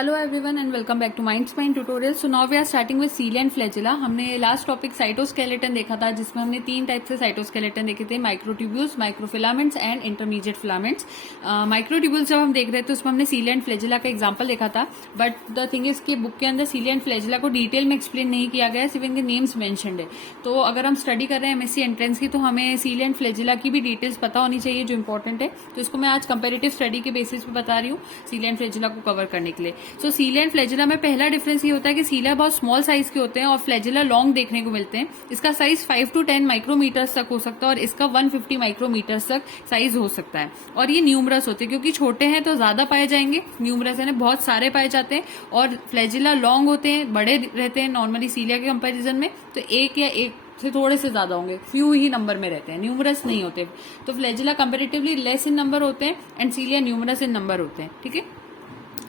Hello everyone and welcome back to minds mind tutorial. So now we are starting with cilia and flagella. हमने last topic cytoskeleton देखा था, जिसमें हमने 3 type से cytoskeleton देखे थे, microtubules, microfilaments and intermediate filaments. Microtubules जब हम देख रहे थे उसमें हमने सीलिया एंड फ्लैजिला का एग्जाम्पल देखा था, बट द थिंग इज कि बुक के अंदर सीलिया एंड फ्लैजिला को डिटेल में एक्सप्लेन नहीं किया गया है, सिर्फ इनके नेम्स मेंशन्ड है। तो अगर हम स्टडी कर रहे हैं एमएससी एंट्रेंस की, तो हमें सीलिया एंड फ्लैजिला की भी डिटेल्स पता होनी चाहिए जो इंपॉर्टेंट है। तो इसको मैं आज कंपेरेटिव स्टडी के बेसिस पे बता रही हूँ सीलिया एंड फ्लैजिला को कवर करने के लिए। सो सीलिया एंड फ्लैजिला में पहला डिफरेंस ये होता है कि सीलिया बहुत स्मॉल साइज के होते हैं और फ्लैजिला लॉन्ग देखने को मिलते हैं। इसका साइज 5 to 10 माइक्रोमीटर्स तक हो सकता है और इसका 150 माइक्रोमीटर्स तक साइज हो सकता है। और ये न्यूमरस होते हैं, क्योंकि छोटे हैं तो ज्यादा पाए जाएंगे, न्यूमरस है ना, बहुत सारे पाए जाते हैं। और फ्लैजिला लॉन्ग होते हैं, बड़े रहते हैं नॉर्मली सीलिया के कंपेरिजन में, तो एक या एक से थोड़े से ज्यादा होंगे, फ्यू ही नंबर में रहते हैं, न्यूमरस नहीं होते। तो flagella comparatively less in number होते हैं एंड सीलिया न्यूमरस इन नंबर होते हैं। ठीक है,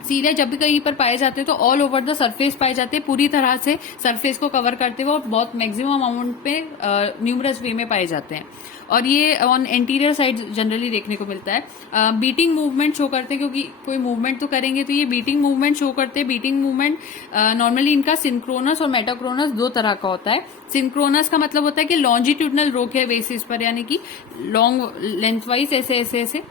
सीलिया जब भी कहीं पर पाए जाते हैं तो ऑल ओवर द सरफेस पाए जाते हैं, पूरी तरह से सरफेस को कवर करते हुए, और बहुत मैक्सिमम अमाउंट पे न्यूमरस वे में पाए जाते हैं। और ये ऑन एंटीरियर साइड जनरली देखने को मिलता है। बीटिंग मूवमेंट शो करते हैं, क्योंकि कोई मूवमेंट तो करेंगे, तो ये बीटिंग मूवमेंट शो करते हैं। बीटिंग मूवमेंट नॉर्मली इनका सिंक्रोनस और मेटाक्रोनस 2 तरह का होता है। सिंक्रोनस का मतलब होता है कि लॉन्जिट्यूडनल रो के बेसिस पर, यानी कि लॉन्ग लेंथ वाइज ऐसे ऐसे ऐसे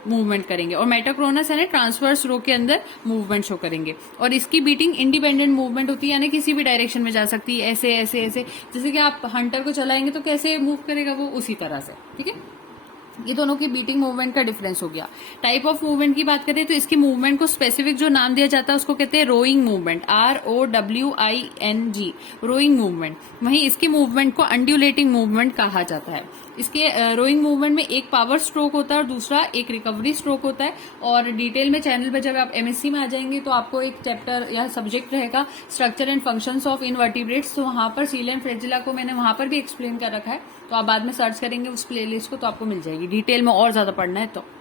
मूवमेंट करेंगे, और मेटाक्रोनस है ना, ट्रांसवर्स रो के अंदर मूवमेंट शो करेंगे। और इसकी बीटिंग इंडिपेंडेंट मूवमेंट होती है, यानी किसी भी डायरेक्शन में जा सकती है, ऐसे ऐसे ऐसे, जैसे कि आप हंटर को चलाएंगे तो कैसे मूव करेगा वो, उसी तरह से। ठीक है, ये दोनों की बीटिंग मूवमेंट का डिफरेंस हो गया। टाइप ऑफ मूवमेंट की बात करें तो इसकी मूवमेंट को स्पेसिफिक जो नाम दिया जाता है उसको कहते हैं rowing movement, ROWING, rowing movement. वहीं इसकी मूवमेंट को अंड्यूलेटिंग मूवमेंट कहा जाता है। इसके रोइंग मूवमेंट में एक पावर स्ट्रोक होता है और दूसरा एक रिकवरी स्ट्रोक होता है। और डिटेल में चैनल पे जब आप एमएससी में आ जाएंगे तो आपको एक चैप्टर या सब्जेक्ट रहेगा structure and functions of invertebrates, तो वहां पर सीलिया एंड फ्लैजिला को मैंने वहां पर भी एक्सप्लेन कर रखा है। तो आप बाद में सर्च करेंगे उस प्लेलिस्ट को तो आपको मिल जाएगी, डिटेल में और ज्यादा पढ़ना है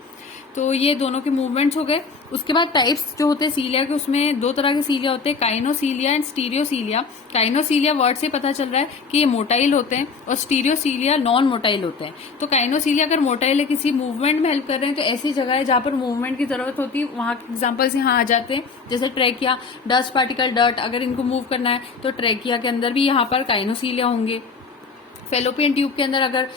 तो ये दोनों के मूवमेंट्स हो गए। उसके बाद टाइप्स जो होते हैं सीलिया के, उसमें 2 तरह के सीलिया होते हैं, काइनोसीलिया एंड स्टीरियोसीलिया। काइनोसीलिया वर्ड से पता चल रहा है कि ये मोटाइल होते हैं, और स्टीरियोसीलिया नॉन मोटाइल होते हैं। तो काइनोसीलिया अगर मोटाइल है, किसी मूवमेंट में हेल्प कर रहे हैं, तो ऐसी जगह है जहां पर मूवमेंट की जरूरत होती है, वहां एग्जाम्पल्स यहाँ आ जाते हैं, जैसे ट्रैकिया, डस्ट पार्टिकल, डर्ट, अगर इनको मूव करना है तो ट्रैकिया के अंदर भी यहाँ पर काइनोसीलिया होंगे। फेलोपियन ट्यूब के अंदर अगर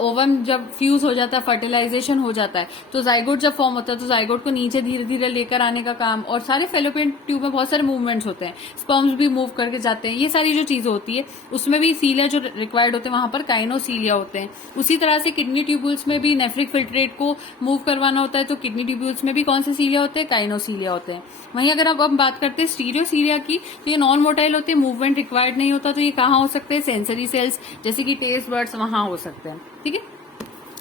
ओवम जब फ्यूज हो जाता है, फर्टिलाइजेशन हो जाता है, तो जाइगोट जब फॉर्म होता है, तो जाइगोट को नीचे धीरे धीरे लेकर आने का काम, और सारे फेलोपियन ट्यूब में बहुत सारे मूवमेंट्स होते हैं, स्पर्म्स भी मूव करके जाते हैं, ये सारी जो चीजें होती है उसमें भी सीलिया जो रिक्वायर्ड होते हैं वहां पर काइनोसीलिया होते हैं। उसी तरह से किडनी ट्यूब्यूल्स में भी नेफ्रिक फिल्ट्रेट को मूव करवाना होता है, तो किडनी ट्यूब्यूल्स में भी कौन से सीलिया होते हैं, काइनोसीलिया होते हैं। वहीं अगर अब हम बात करते हैं स्टीरियोसीलिया की, तो ये नॉन मोटाइल होते हैं, मूवमेंट रिक्वायर्ड नहीं होता, तो ये कहाँ हो सकते हैं, सेंसरी सेल्स जैसे कि टेस्ट बर्ड्स, वहां हो सकते हैं। ठीक है,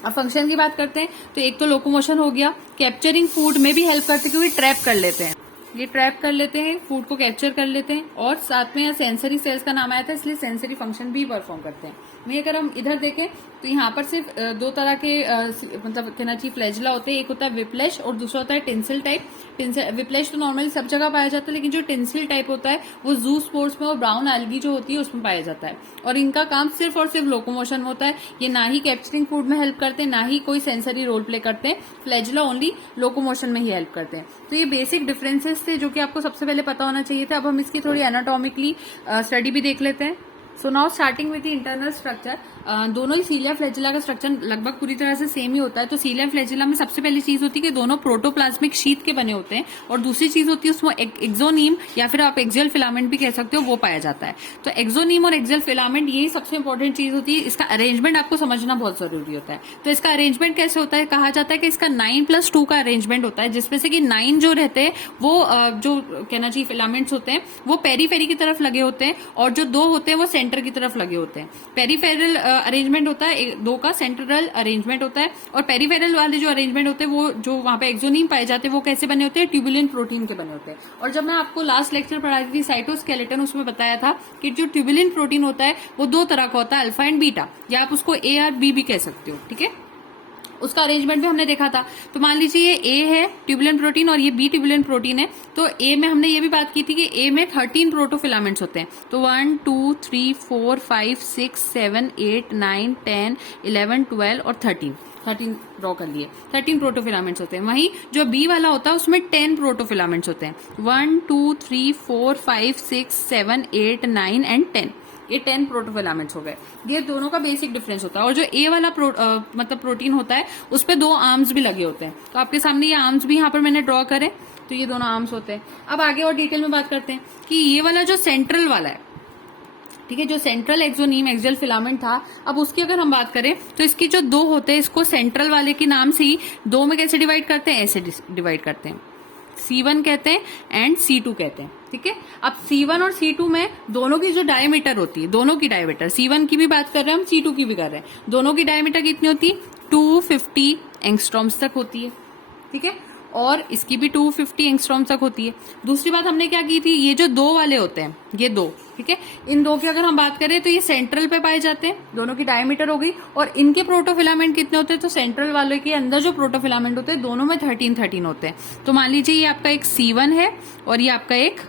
अब फंक्शन की बात करते हैं तो एक तो लोकोमोशन हो गया, कैप्चरिंग फूड में भी हेल्प करते हैं, क्योंकि ट्रैप कर लेते हैं, ये ट्रैप कर लेते हैं, फूड को कैप्चर कर लेते हैं, और साथ में यहाँ सेंसरी सेल्स का नाम आया था इसलिए सेंसरी फंक्शन भी परफॉर्म करते हैं। वहीं अगर हम इधर देखें तो यहाँ पर सिर्फ 2 तरह के मतलब कहना चाहिए फ्लैजिला होते हैं, एक होता है विप्लेश और दूसरा होता है टिंसिल टाइप। विप्लेश तो नॉर्मली सब जगह पाया जाता है, लेकिन जो टिंसिल टाइप होता है वो जू स्पोर्ट्स में और ब्राउन एल्गी जो होती है उसमें पाया जाता है, और इनका काम सिर्फ और सिर्फ लोकोमोशन होता है। ये ना ही कैप्चरिंग फूड में हेल्प करते हैं, ना ही कोई सेंसरी रोल प्ले करते हैं, फ्लैजिला ओनली लोकोमोशन में ही हेल्प करते हैं। तो ये बेसिक डिफरेंसेस थे जो कि आपको सबसे पहले पता होना चाहिए था। अब हम इसकी थोड़ी एनाटॉमिकली स्टडी भी देख लेते हैं। So now starting with the internal structure, दोनों ही सीलिया फ्लैजिला का स्ट्रक्चर लगभग पूरी तरह से सेम ही होता है। तो सीलिया फ्लैजिला में सबसे पहली चीज होती है कि दोनों प्रोटोप्लाज्मिक शीट के बने होते हैं, और दूसरी चीज होती है उसमें एक्सोनीम या फिर आप एक्सियल फिलामेंट भी कह सकते हो, वो पाया जाता है। तो एक्सोनीम और एक्सियल फिलामेंट यही सबसे इंपॉर्टेंट चीज होती है। इसका अरेंजमेंट आपको समझना बहुत जरूरी होता है। तो इसका अरेंजमेंट कैसे होता है, कहा जाता है कि इसका 9+2 का अरेंजमेंट होता है, जिसमें से कि 9 जो रहते हैं वो जो कहना चाहिए फिलामेंट्स होते हैं वो पेरीफेरी की तरफ लगे होते हैं, और जो 2 होते हैं वो सेंटर की तरफ लगे होते हैं। पेरीफेरल अरेंजमेंट होता है 2 का, सेंट्रल अरेंजमेंट होता है। और पेरीफेरल वाले जो अरेंजमेंट होते हैं वो जो वहां पे एक्सोनीम पाए जाते हैं वो कैसे बने होते हैं, ट्यूबुलिन प्रोटीन के बने होते हैं। और जब मैं आपको लास्ट लेक्चर पढ़ाई थी साइटोस्केलेटन, उसमें बताया था कि जो ट्यूबुलिन प्रोटीन होता है वो 2 तरह का होता है, अल्फा एंड बीटा, या आप उसको A और B भी कह सकते हो। ठीक है, उसका अरेंजमेंट भी हमने देखा था। तो मान लीजिए ये ए है ट्यूबुलेंट प्रोटीन और ये बी ट्यूबुलेंट प्रोटीन है। तो ए में हमने ये भी बात की थी कि ए में 13 प्रोटोफिलामेंट्स होते हैं। तो 1 2 3 4 5 6 7 8 9 10 11 12 और 13 ड्रॉ कर लिए। 13 प्रोटोफिलामेंट्स होते हैं। वहीं जो बी वाला होता है उसमें 10 प्रोटोफिलामेंट्स होते हैं। 1 2 3 4 5 6 7 8 9 एंड 10। ये 10 प्रोटोफिलामेंट्स हो गए। ये दोनों का बेसिक डिफरेंस होता है। और जो ए वाला मतलब प्रोटीन होता है उस पे 2 आर्म्स भी लगे होते हैं। तो आपके सामने ये आर्म्स भी यहाँ पर मैंने ड्रॉ करे, तो ये दोनों आर्म्स होते हैं। अब आगे और डिटेल में बात करते हैं कि ये वाला जो सेंट्रल वाला है, ठीक है, जो सेंट्रल एक्सोनीम एक्सियल फिलामेंट था, अब उसकी अगर हम बात करें तो इसकी जो 2 होते हैं, इसको सेंट्रल वाले के नाम से ही 2 में कैसे डिवाइड करते हैं, ऐसे डिवाइड करते हैं। C1 कहते हैं एंड C2 कहते हैं। ठीक है, अब C1 और C2 में दोनों की जो डायमीटर होती है, दोनों की डायमीटर, C1 की भी बात कर रहे हैं हम, C2 की भी कर रहे हैं, दोनों की डायमीटर कितनी होती है, 250 एंगस्ट्रॉम्स तक होती है। ठीक है, और इसकी भी 250 एंगस्ट्रॉम तक होती है। दूसरी बात हमने क्या की थी, ये जो 2 वाले होते हैं, ये 2, ठीक है, इन 2 की अगर हम बात करें तो ये सेंट्रल पे पाए जाते हैं, दोनों की डायमीटर हो गई। और इनके प्रोटोफिलामेंट कितने होते हैं, तो सेंट्रल वाले के अंदर जो प्रोटोफिलामेंट होते हैं दोनों में 13 होते हैं। तो मान लीजिए ये आपका एक C1 है और ये आपका एक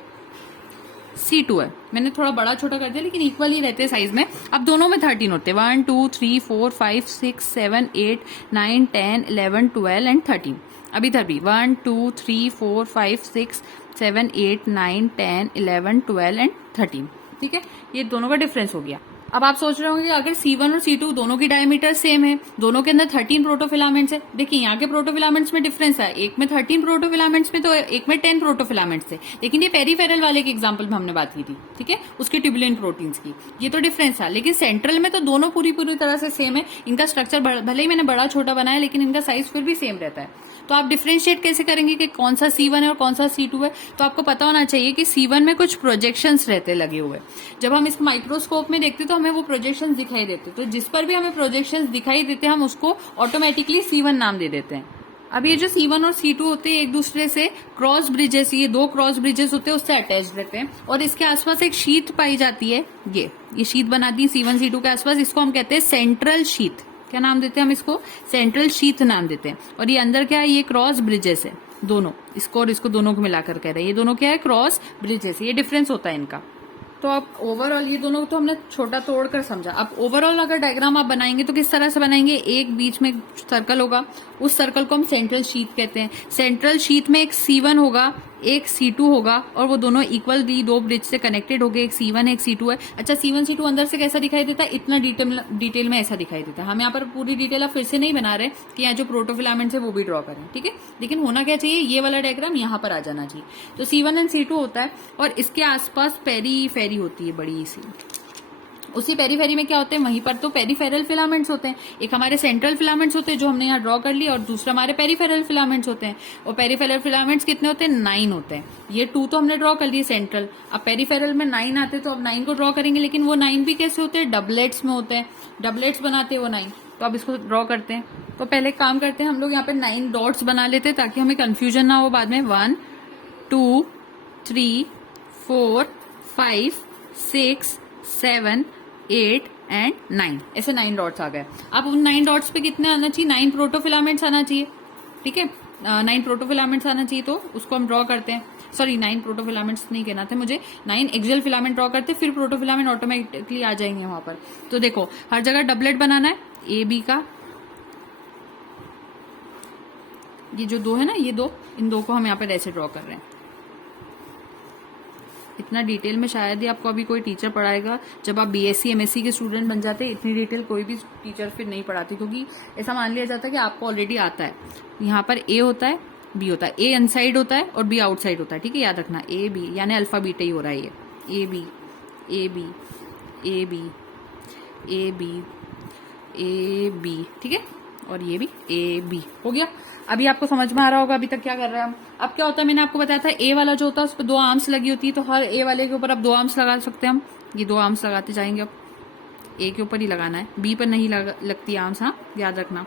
C2 है। मैंने थोड़ा बड़ा छोटा कर दिया लेकिन इक्वल ही रहते हैं साइज में। अब दोनों में 13 होते हैं, 1 2 3 4 5 6 7 8 9 10 11 12 एंड 13। अब इधर भी 1 2 3 4 5 6 7 8 9 10 11 12 एंड 13। ठीक है, ये दोनों का डिफरेंस हो गया। अब आप सोच रहे होंगे कि अगर C1 और C2 दोनों की डायमीटर सेम है, दोनों के अंदर 13 प्रोटोफिलामेंट्स है। देखिए यहाँ के प्रोटोफिलामेंट्स में डिफरेंस है, एक में 13 प्रोटोफिलामेंट्स में तो एक में 10 प्रोटोफिलामेंट्स थे। लेकिन ये पेरीफेरल वाले के एग्जाम्पल में हमने बात की थी, ठीक है, उसके ट्यूबुलेंट प्रोटीन्स की, ये तो डिफरेंस था। लेकिन सेंट्रल में तो दोनों पूरी तरह से सेम है। इनका स्ट्रक्चर भले ही मैंने बड़ा छोटा बनाया लेकिन इनका साइज फिर भी सेम रहता है। तो आप डिफरेंशिएट कैसे करेंगे कि कौन सा C1 है और कौन सा C2 है, तो आपको पता होना चाहिए कि C1 में कुछ प्रोजेक्शंस रहते लगे हुए। जब हम इस माइक्रोस्कोप में देखते तो हमें वो प्रोजेक्शंस दिखाई देते, तो जिस पर भी हमें प्रोजेक्शंस दिखाई देते हम उसको ऑटोमेटिकली C1 नाम दे देते हैं। अब ये जो C1 और C2 होते हैं एक दूसरे से क्रॉस ब्रिजेस, ये 2 क्रॉस ब्रिजेस होते हैं, उससे अटैच रहते हैं। और इसके आसपास एक शीट पाई जाती है, ये शीट बनाती है C1 C2 के आसपास, इसको हम कहते हैं सेंट्रल शीट। क्या नाम देते हैं हम इसको, सेंट्रल शीथ नाम देते हैं। और ये अंदर क्या है, ये क्रॉस ब्रिजेस है दोनों, इसको और इसको दोनों को मिलाकर कह रहे हैं, ये दोनों क्या है, क्रॉस ब्रिजेस है। ये डिफरेंस होता है इनका। तो आप ओवरऑल ये दोनों तो हमने छोटा तोड़कर समझा। अब ओवरऑल अगर डायग्राम आप बनाएंगे तो किस तरह से बनाएंगे, एक बीच में सर्कल होगा, उस सर्कल को हम सेंट्रल शीट कहते हैं। सेंट्रल शीट में एक C1 होगा, एक C2 होगा, और वो दोनों इक्वल 2 ब्रिज से कनेक्टेड हो गए, एक C1 है एक C2 है। अच्छा, C1 C2 अंदर से कैसा दिखाई देता है, इतना डिटेल में ऐसा दिखाई देता है। हम यहाँ पर पूरी डिटेल अब फिर से नहीं बना रहे कि यहाँ जो प्रोटोफिलामेंट्स है वो भी ड्रॉ करें, ठीक है, लेकिन होना क्या चाहिए, ये वाला डायग्राम यहाँ पर आ जाना चाहिए। तो C1 एंड C2 होता है और इसके आसपास पेरीफेरी होती है बड़ी सी। उसी पेरीफेरी में क्या होते हैं, वहीं पर तो पेरीफेरल फिलामेंट्स होते हैं। एक हमारे सेंट्रल फिलामेंट्स होते हैं जो हमने यहाँ ड्रॉ कर लिया, और दूसरा हमारे पेरीफेरल फिलामेंट्स होते हैं। और पेरीफेरल फिलामेंट्स कितने होते हैं, 9 होते हैं। ये 2 तो हमने ड्रॉ कर लिए सेंट्रल, अब पेरीफेरल में 9 आते हैं, तो अब 9 को ड्रॉ करेंगे। लेकिन वो 9 भी कैसे होते हैं, डबलेट्स में होते हैं, डबलेट्स बनाते हैं वो 9। तो अब इसको ड्रॉ करते हैं। तो पहले काम करते हैं हम लोग यहाँ पे 9 डॉट्स बना लेते हैं ताकि हमें कंफ्यूजन ना हो बाद में। 1 2 3 4 5 6 7 8 एंड 9, ऐसे 9 डॉट्स आ गए। अब उन 9 डॉट्स पे कितने आना चाहिए, 9 प्रोटोफिलामेंट्स आना चाहिए, ठीक है, 9 प्रोटोफिलामेंट्स आना चाहिए। तो उसको हम ड्रॉ करते हैं, सॉरी 9 प्रोटोफिलामेंट्स नहीं कहना था मुझे, 9 एक्सियल फिलामेंट ड्रॉ करते, फिर प्रोटोफिलामेंट ऑटोमेटिकली आ जाएंगे वहां पर। तो देखो हर जगह डबलेट बनाना है, AB का, ये जो 2 है ना, ये 2, इन 2 को हम यहाँ पर ऐसे ड्रॉ कर रहे हैं। इतना डिटेल में शायद ही आपको अभी कोई टीचर पढ़ाएगा। जब आप BSc MSc के स्टूडेंट बन जाते हैं इतनी डिटेल कोई भी टीचर फिर नहीं पढ़ाती, क्योंकि ऐसा मान लिया जाता है कि आपको ऑलरेडी आता है। यहाँ पर A होता है, B होता है, A इनसाइड होता है और B आउटसाइड होता है, ठीक है, याद रखना, AB यानी अल्फा बीटा ही हो रहा है ये, AB AB AB AB AB, ठीक है, और ये भी AB हो गया। अभी आपको समझ में आ रहा होगा अभी तक क्या कर रहे हैं हम। अब क्या होता है, मैंने आपको बताया था A वाला जो होता है उस पर 2 आर्म्स लगी होती है, तो हर A वाले के ऊपर अब 2 आर्म्स लगा सकते हैं हम। ये 2 आर्म्स लगाते जाएंगे, अब A के ऊपर ही लगाना है, B पर नहीं लगती आर्म्स, हाँ याद रखना।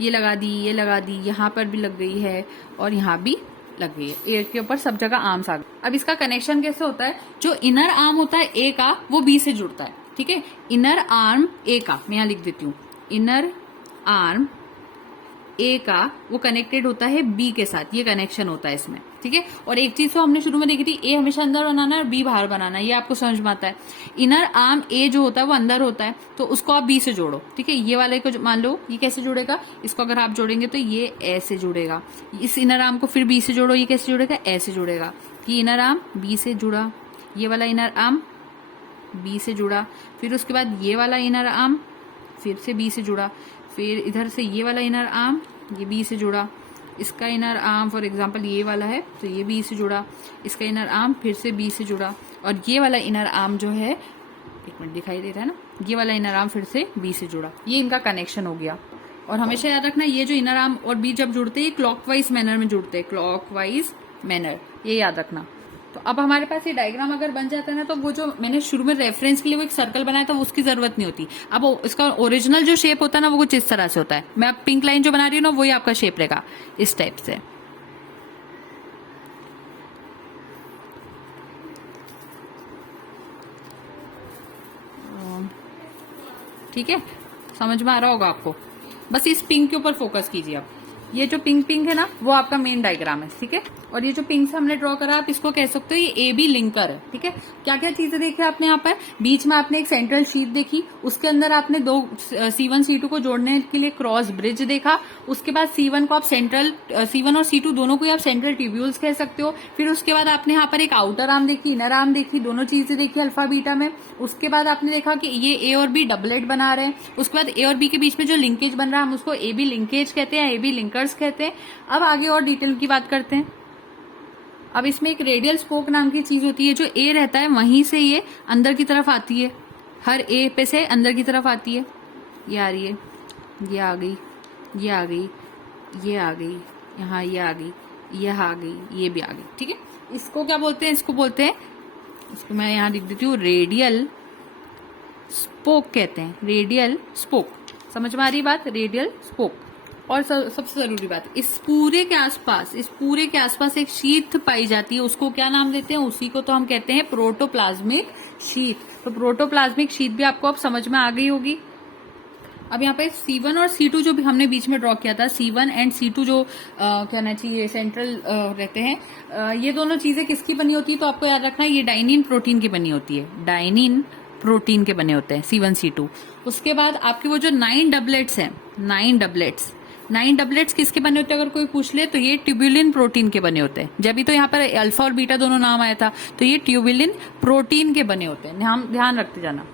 ये लगा दी, ये लगा दी, यहाँ पर भी लग गई है और यहाँ भी लग गई है, A के ऊपर सब जगह आर्म्स आ गए। अब इसका कनेक्शन कैसे होता है, जो इनर आर्म होता है A का वो B से जुड़ता है, ठीक है, इनर आर्म A का मैं यहाँ लिख देती हूँ, इनर आर्म ए का वो कनेक्टेड होता है बी के साथ, ये कनेक्शन होता है इसमें, ठीक है। और एक चीज तो हमने शुरू में देखी थी, ए हमेशा अंदर बनाना है और बी बाहर बनाना है, ये आपको समझ में आता है। इनर आर्म ए जो होता है वो अंदर होता है, तो उसको आप बी से जोड़ो, ठीक है। ये वाले को मान लो, ये कैसे जुड़ेगा, इसको अगर आप जोड़ेंगे तो ये ऐसे जुड़ेगा। इस इनर आर्म को फिर बी से जोड़ो, ये कैसे जुड़ेगा, ऐसे जुड़ेगा। ये इनर आर्म बी से जुड़ा, ये वाला इनर आर्म बी से जुड़ा, फिर उसके बाद ये वाला इनर आर्म फिर से बी से जुड़ा, फिर इधर से ये वाला इनर आर्म ये बी से जुड़ा, इसका इनर आर्म फॉर एग्जांपल ये वाला है तो ये बी से जुड़ा, इसका इनर आर्म फिर से बी से जुड़ा, और ये वाला इनर आर्म जो है, एक मिनट दिखाई दे रहा है ना, ये वाला इनर आर्म फिर से बी से जुड़ा। ये इनका कनेक्शन हो गया। और हमेशा याद रखना, ये जो इनर आर्म और बी जब जुड़ते हैं क्लॉकवाइज मैनर में जुड़ते हैं, क्लॉकवाइज मैनर, ये याद रखना। तो अब हमारे पास ये डायग्राम अगर बन जाता है ना, तो वो जो मैंने शुरू में रेफरेंस के लिए वो एक सर्कल बनाया था, उसकी जरूरत नहीं होती। अब इसका ओरिजिनल जो शेप होता है ना, वो कुछ इस तरह से होता है। मैं अब पिंक लाइन जो बना रही हूँ ना, वही आपका शेप रहेगा इस टाइप से। ठीक है, समझ में आ रहा होगा आपको। बस इस पिंक के ऊपर फोकस कीजिए। अब ये जो पिंक पिंक है ना, वो आपका मेन डायग्राम है, ठीक है। और ये जो पिंक से हमने ड्रॉ करा, आप इसको कह सकते हो ये ए बी लिंकर है, ठीक है। क्या क्या चीजें देखी आपने यहाँ पर, बीच में आपने एक सेंट्रल शीट देखी, उसके अंदर आपने दो C1 C2 को जोड़ने के लिए क्रॉस ब्रिज देखा, उसके बाद C1 को आप सेंट्रल, C1 और C2 दोनों को आप सेंट्रल ट्यूब्यूल्स कह सकते हो। फिर उसके बाद आपने यहाँ पर एक आउटर आर्म देखी, इनर आर्म देखी, दोनों चीजें देखी अल्फा बीटा में। उसके बाद आपने देखा कि ये ए और बी डबलेट बना रहे हैं। उसके बाद ए और बी के बीच में जो लिंकेज बन रहा है, हम उसको ए बी लिंकेज कहते हैं, ए बी लिंकर्स कहते हैं। अब आगे और डिटेल की बात करते हैं। अब इसमें एक रेडियल स्पोक नाम की चीज होती है, जो ए रहता है वहीं से ये अंदर की तरफ आती है, हर ए पे से अंदर की तरफ आती है। ये आ रही है, ये आ गई, ये आ गई, ये आ गई, यहाँ ये आ गई, यह आ गई, ये भी आ गई, ठीक है। इसको क्या बोलते हैं, इसको बोलते हैं, इसको मैं यहाँ लिख देती हूँ, रेडियल स्पोक कहते हैं, रेडियल स्पोक। समझ में आ रही बात, रेडियल स्पोक। और सबसे जरूरी बात, इस पूरे के आसपास एक शीट पाई जाती है, उसको क्या नाम देते हैं, उसी को तो हम कहते हैं प्रोटोप्लाज्मिक शीट। तो प्रोटोप्लाज्मिक शीट भी आपको अब समझ में आ गई होगी। अब यहाँ पे C1 और C2 जो भी हमने बीच में ड्रॉ किया था, C1 एंड C2 जो कहना चाहिए सेंट्रल रहते हैं, ये दोनों चीजें किसकी बनी होती है, तो आपको याद रखना है ये डाइनिन प्रोटीन की बनी होती है, डाइनिन प्रोटीन के बने होते हैं C1 C2। उसके बाद आपके वो जो 9 डबलेट्स हैं, 9 डबलेट्स किसके बने होते हैं अगर कोई पूछ ले, तो ये ट्यूबुलिन प्रोटीन के बने होते हैं। जब भी तो यहाँ पर अल्फा और बीटा दोनों नाम आया था, तो ये ट्यूबुलिन प्रोटीन के बने होते हैं, ध्यान रखते जाना।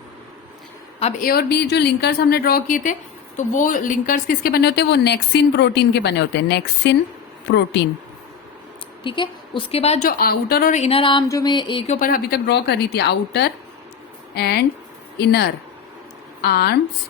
अब ए और बी जो लिंकर्स हमने ड्रॉ किए थे, तो वो लिंकर्स किसके बने होते हैं, वो नेक्सिन प्रोटीन के बने होते हैं, नेक्सिन प्रोटीन, ठीक है। उसके बाद जो आउटर और इनर आर्म जो मैं ए के ऊपर अभी तक ड्रॉ कर रही थी, outer and inner arms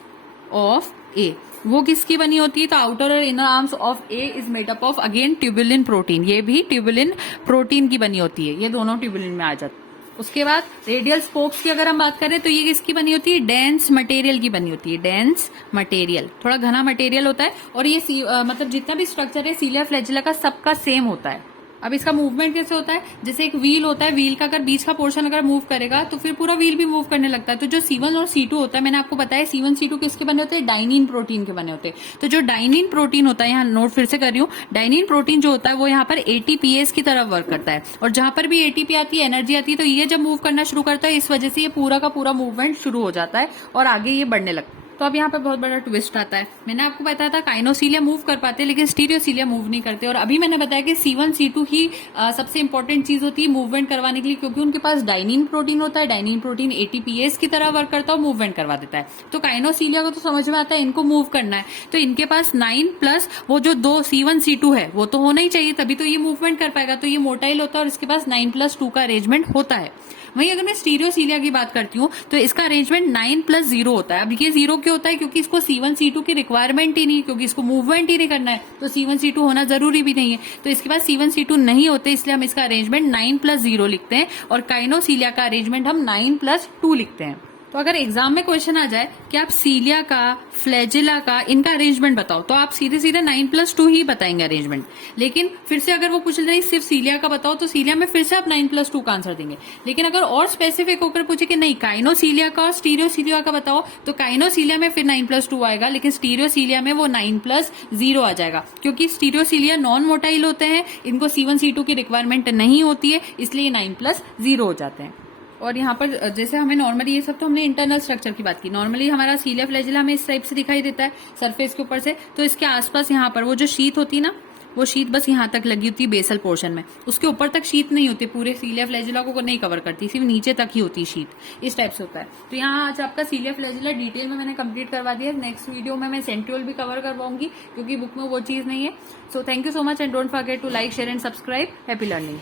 of A, वो किसकी बनी होती है, तो आउटर और inner arms of A is made up of again tubulin protein, ये भी ट्यूबुलिन प्रोटीन की बनी होती है, ये दोनों ट्यूबुलिन में आ जाते हैं। उसके बाद रेडियल स्पोक्स की अगर हम बात करें, तो ये किसकी बनी होती है, डेंस मटेरियल की बनी होती है, डेंस मटेरियल, थोड़ा घना मटेरियल होता है। और ये मतलब जितना भी स्ट्रक्चर है सीलिया फ्लैजिला का, सबका सेम होता है। अब इसका मूवमेंट कैसे होता है, जैसे एक व्हील होता है, व्हील का अगर बीच का पोर्शन अगर मूव करेगा तो फिर पूरा व्हील भी मूव करने लगता है। तो जो C1 और C2 होता है, मैंने आपको बताया C1 C2 किसके बने होते हैं, डाइनिन प्रोटीन के बने होते हैं। तो जो डाइनिन प्रोटीन होता है, यहाँ नोट फिर से कर रही हूँ, डाइनिन प्रोटीन जो होता है वो यहाँ पर ATPase की तरफ वर्क करता है, और जहां पर भी ATP आती है, एनर्जी आती है, तो ये जब मूव करना शुरू करता है, इस वजह से ये पूरा का पूरा मूवमेंट शुरू हो जाता है और आगे ये बढ़ने लगता है। तो अब यहाँ पे बहुत बड़ा ट्विस्ट आता है। मैंने आपको बताया था काइनोसीलिया मूव कर पाते हैं, लेकिन स्टीरियोसीलिया मूव नहीं करते। और अभी मैंने बताया कि C1 C2 ही सबसे इंपॉर्टेंट चीज होती है मूवमेंट करवाने के लिए, क्योंकि उनके पास डाइनिन प्रोटीन होता है, डाइनिन प्रोटीन ATPase की तरह वर्क करता है और मूवमेंट करवा देता है। तो काइनोसीलिया को तो समझ में आता है, इनको मूव करना है, तो इनके पास 9 प्लस वो जो 2 C1 C2 है वो तो होना ही चाहिए, तभी तो ये मूवमेंट कर पाएगा। तो ये मोटाइल होता है और इसके पास 9+2 का अरेंजमेंट होता है। वहीं अगर मैं स्टीरियोसीलिया की बात करती हूँ, तो इसका अरेंजमेंट 9+0 होता है। अब ये 0 क्यों होता है, क्योंकि इसको C1 C2 की रिक्वायरमेंट ही नहीं, क्योंकि इसको मूवमेंट ही नहीं करना है, तो C1 C2 होना जरूरी भी नहीं है। तो इसके पास C1 C2 नहीं होते, इसलिए हम इसका अरेंजमेंट 9+0 लिखते हैं, और काइनोसीलिया का अरेंजमेंट हम 9+2 लिखते हैं। तो अगर एग्जाम में क्वेश्चन आ जाए कि आप सीलिया का, फ्लैजिला का, इनका अरेंजमेंट बताओ, तो आप सीधे सीधे 9+2 ही बताएंगे अरेंजमेंट। लेकिन फिर से अगर वो पूछ रहे सिर्फ सीलिया का बताओ, तो सीलिया में फिर से आप 9+2 का आंसर देंगे। लेकिन अगर और स्पेसिफिक होकर पूछे कि नहीं काइनोसीलिया का और स्टीरियोसीलिया का बताओ, तो काइनोसीलिया में फिर 9+2 आएगा, लेकिन स्टीरियोसीलिया में वो 9+0 आ जाएगा, क्योंकि स्टीरियोसीलिया नॉन मोटाइल होते हैं, इनको C1 C2 की रिक्वायरमेंट नहीं होती है, इसलिए 9+0 हो जाते हैं। और यहाँ पर जैसे हमें नॉर्मली, ये सब तो हमने इंटरनल स्ट्रक्चर की बात की, नॉर्मली हमारा सीलिया फ्लैजिला हमें इस टाइप से दिखाई देता है सरफेस के ऊपर से। तो इसके आसपास यहाँ पर वो जो शीत होती है ना, वो शीत बस यहाँ तक लगी होती है बेसल पोर्शन में, उसके ऊपर तक शीत नहीं होती, पूरे सीलिया फ्लैजिला को नहीं कवर करती, सिर्फ नीचे तक ही होती है शीत, इस टाइप से होता है। तो यहाँ आज आपका सीलिया फ्लैजिला डिटेल में मैंने कंप्लीट करवा दिया। नेक्स्ट वीडियो में मैं सेंट्रियोल भी कवर करवाऊंगी, क्योंकि बुक में वो चीज नहीं है। So thank you so much and don't forget to like, share and subscribe. Happy learning.